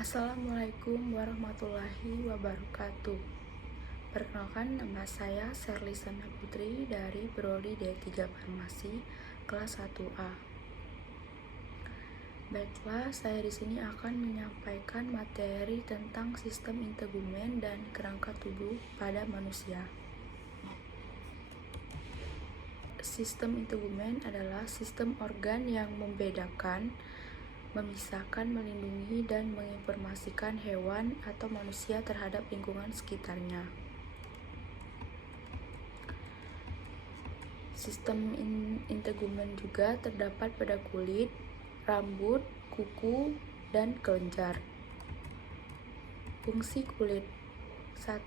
Assalamualaikum warahmatullahi wabarakatuh. Perkenalkan, nama saya Sherly Sana Putri dari Prodi D3 Farmasi kelas 1A. Baiklah, saya di sini akan menyampaikan materi tentang sistem integumen dan kerangka tubuh pada manusia. Sistem integumen adalah sistem organ yang membedakan, memisahkan, melindungi, dan menginformasikan hewan atau manusia terhadap lingkungan sekitarnya. Sistem integumen juga terdapat pada kulit, rambut, kuku, dan kelenjar. Fungsi kulit: 1.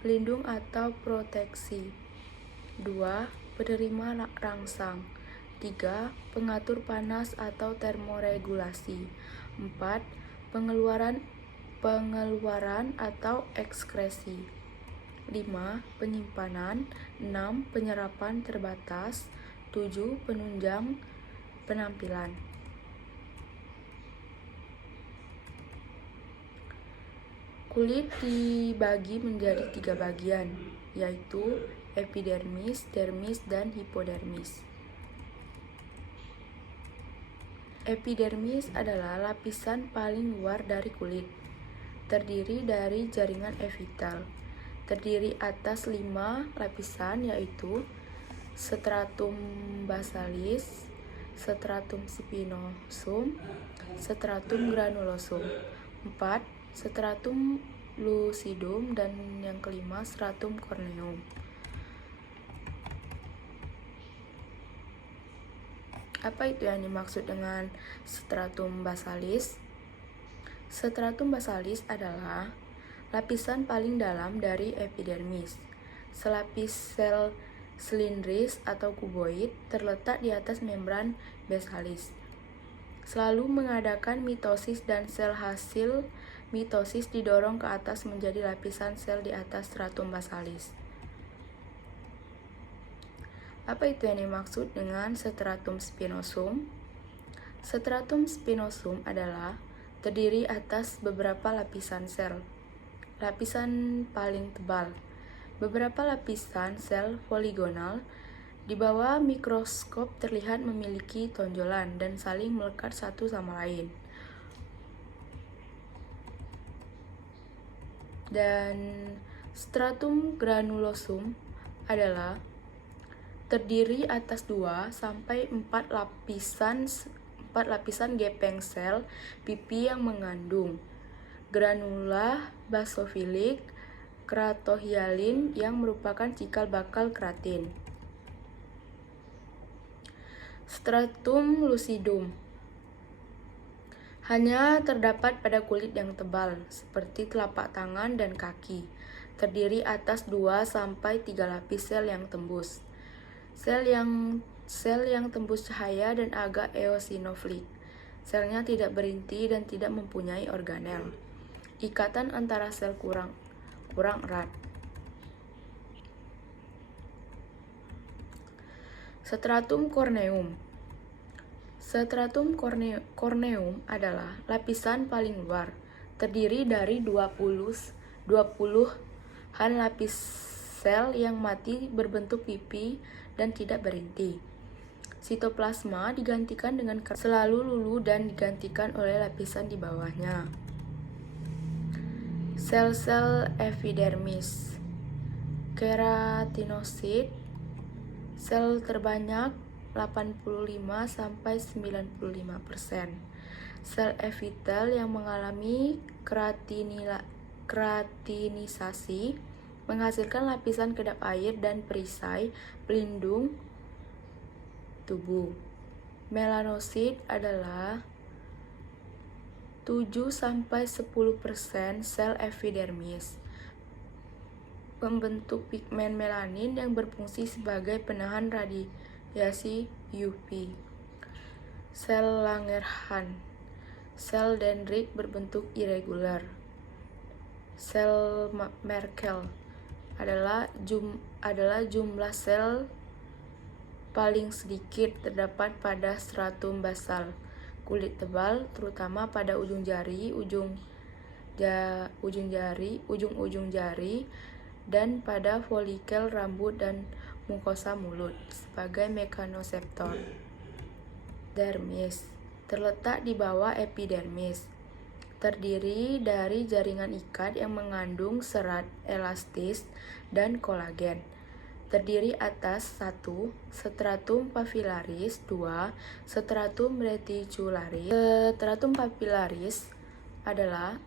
Pelindung atau proteksi. 2. Penerima rangsang. 3. Pengatur panas atau termoregulasi. 4. Pengeluaran atau ekskresi. 5. Penyimpanan. 6. Penyerapan terbatas. 7. Penunjang penampilan. Kulit dibagi menjadi 3 bagian, yaitu epidermis, dermis, dan hipodermis. Epidermis adalah lapisan paling luar dari kulit, terdiri dari jaringan epitel. Terdiri atas 5 lapisan, yaitu stratum basalis, stratum spinosum, stratum granulosum, 4. stratum lucidum, dan yang kelima stratum corneum. Apa itu yang dimaksud dengan stratum basalis? Stratum basalis adalah lapisan paling dalam dari epidermis. Selapis sel silindris atau kuboid terletak di atas membran basalis. Selalu mengadakan mitosis, dan sel hasil mitosis didorong ke atas menjadi lapisan sel di atas stratum basalis. Apa itu yang dimaksud dengan stratum spinosum? Stratum spinosum adalah terdiri atas beberapa lapisan sel. Lapisan paling tebal. Beberapa lapisan sel poligonal di bawah mikroskop terlihat memiliki tonjolan dan saling melekat satu sama lain. Dan stratum granulosum adalah terdiri atas 2 sampai 4 lapisan gepeng sel pipi yang mengandung granula basofilik keratohyalin yang merupakan cikal bakal keratin. Stratum lucidum hanya terdapat pada kulit yang tebal, seperti telapak tangan dan kaki. Terdiri atas 2 sampai 3 lapis sel yang tembus. Sel yang tembus cahaya dan agak eosinofilik. Selnya tidak berinti dan tidak mempunyai organel. Ikatan antara sel kurang erat. Stratum corneum. Stratum corneum adalah lapisan paling luar, terdiri dari 20-an lapis sel yang mati berbentuk pipi dan tidak berinti. Sitoplasma digantikan dengan selalu lulu dan digantikan oleh lapisan di bawahnya. Sel-sel epidermis. Keratinosit. Sel terbanyak 85-95%. Sel epitel yang mengalami keratinisasi menghasilkan lapisan kedap air dan perisai pelindung tubuh. Melanosit adalah 7-10% sel epidermis, pembentuk pigmen melanin yang berfungsi sebagai penahan radiasi UV. Sel Langerhans. Sel dendrit berbentuk irregular. Sel Merkel adalah jumlah sel paling sedikit terdapat pada stratum basal. kulit tebal, terutama pada ujung jari, ujung-ujung jari, dan pada folikel rambut dan mukosa mulut sebagai mekanoseptor. Dermis terletak di bawah epidermis. Terdiri dari jaringan ikat yang mengandung serat elastis dan kolagen. Terdiri atas 1. Stratum papillaris, 2. Stratum reticularis. Stratum papillaris adalah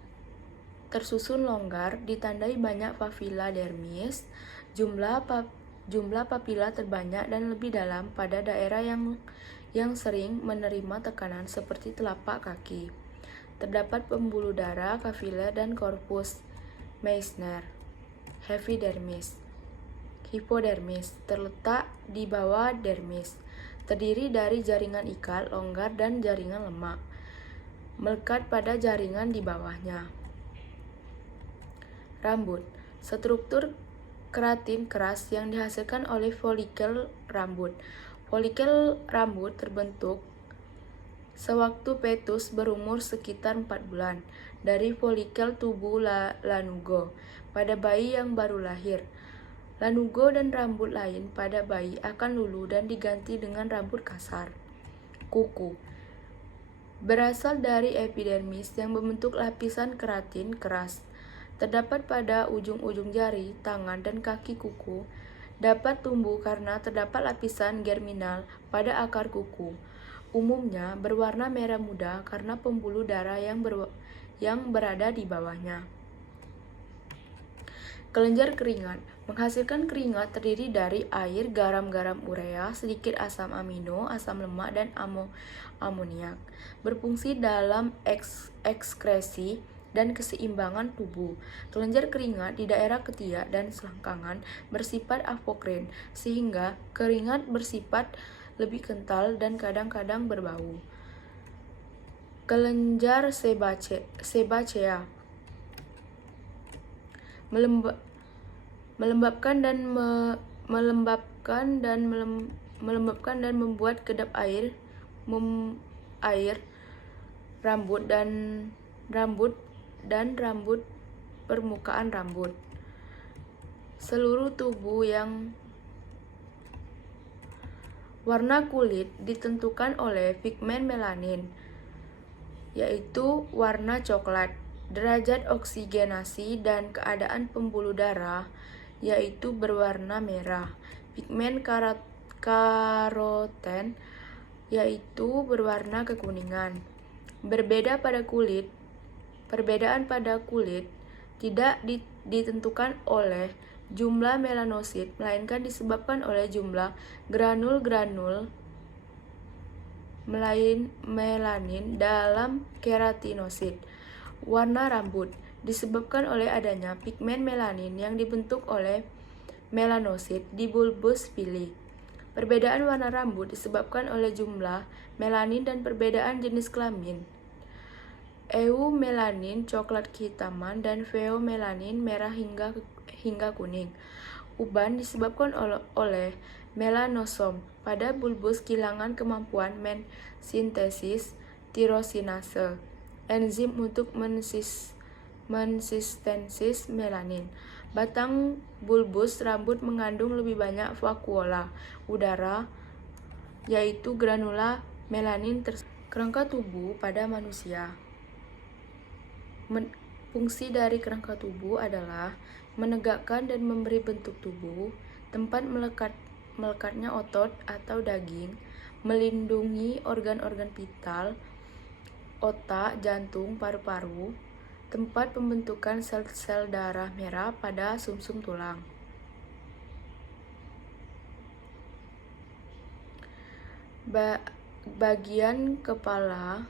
tersusun longgar, ditandai banyak papilla dermis. Jumlah papilla terbanyak dan lebih dalam pada daerah yang sering menerima tekanan seperti telapak kaki. Terdapat pembuluh darah, kapiler, dan korpus Meissner. Hipodermis terletak di bawah dermis. Terdiri dari jaringan ikat longgar dan jaringan lemak, melekat pada jaringan di bawahnya. Rambut, struktur keratin keras yang dihasilkan oleh folikel rambut. Folikel rambut terbentuk sewaktu fetus berumur sekitar 4 bulan dari folikel tubuh lanugo pada bayi yang baru lahir. Lanugo dan rambut lain pada bayi akan luluh dan diganti dengan rambut kasar. Kuku berasal dari epidermis yang membentuk lapisan keratin keras. Terdapat pada ujung-ujung jari, tangan, dan kaki kuku. Dapat tumbuh karena terdapat lapisan germinal pada akar kuku. Umumnya berwarna merah muda karena pembuluh darah yang berada di bawahnya. Kelenjar keringat menghasilkan keringat terdiri dari air, garam urea, sedikit asam amino, asam lemak, dan amoniak. Berfungsi dalam ekskresi dan keseimbangan tubuh. Kelenjar keringat di daerah ketiak dan selangkangan bersifat apokrin, sehingga keringat bersifat lebih kental dan kadang-kadang berbau. Kelenjar sebacea melembabkan dan membuat kedap air rambut permukaan rambut. Seluruh tubuh yang warna kulit ditentukan oleh pigmen melanin, yaitu warna coklat, derajat oksigenasi, dan keadaan pembuluh darah, yaitu berwarna merah. Pigmen karoten, yaitu berwarna kekuningan. Perbedaan pada kulit tidak ditentukan oleh jumlah melanosit, melainkan disebabkan oleh jumlah granul-granul melanin dalam keratinosit. Warna rambut disebabkan oleh adanya pigmen melanin yang dibentuk oleh melanosit di bulbus pili. Perbedaan warna rambut disebabkan oleh jumlah melanin dan perbedaan jenis kelamin. Eumelanin coklat kehitaman dan pheomelanin merah hingga kuning. Uban disebabkan oleh melanosom pada bulbus kehilangan kemampuan mensintesis tirosinase, enzim untuk mensistensis melanin. Batang bulbus rambut mengandung lebih banyak vakuola udara, yaitu granula melanin Kerangka tubuh pada manusia. Fungsi dari kerangka tubuh adalah menegakkan dan memberi bentuk tubuh, tempat melekatnya otot atau daging, melindungi organ-organ vital, otak, jantung, paru-paru, tempat pembentukan sel-sel darah merah pada sumsum tulang. Bagian kepala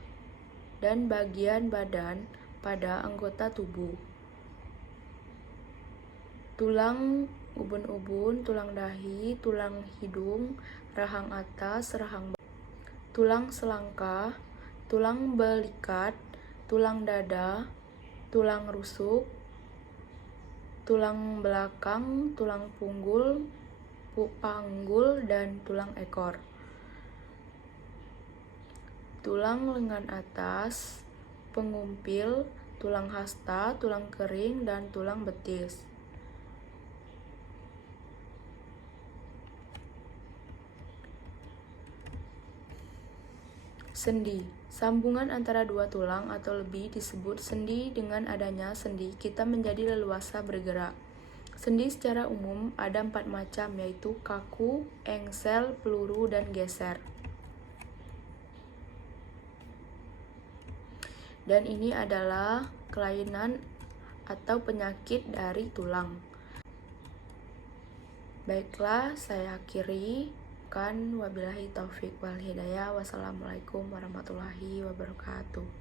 dan bagian badan pada anggota tubuh. Tulang ubun-ubun, tulang dahi, tulang hidung, rahang atas, rahang bawah, tulang selangka, tulang belikat, tulang dada, tulang rusuk, tulang belakang, tulang panggul, dan tulang ekor. tulang lengan atas, pengumpil, tulang hasta, tulang kering, dan tulang betis. Sendi. Sambungan antara dua tulang atau lebih disebut sendi. Dengan adanya sendi, kita menjadi leluasa bergerak. Sendi secara umum ada 4 macam, yaitu kaku, engsel, peluru, dan geser. Dan ini adalah kelainan atau penyakit dari tulang. Baiklah, saya akhiri. Wabillahi taufik wal hidayah. Wassalamualaikum warahmatullahi wabarakatuh.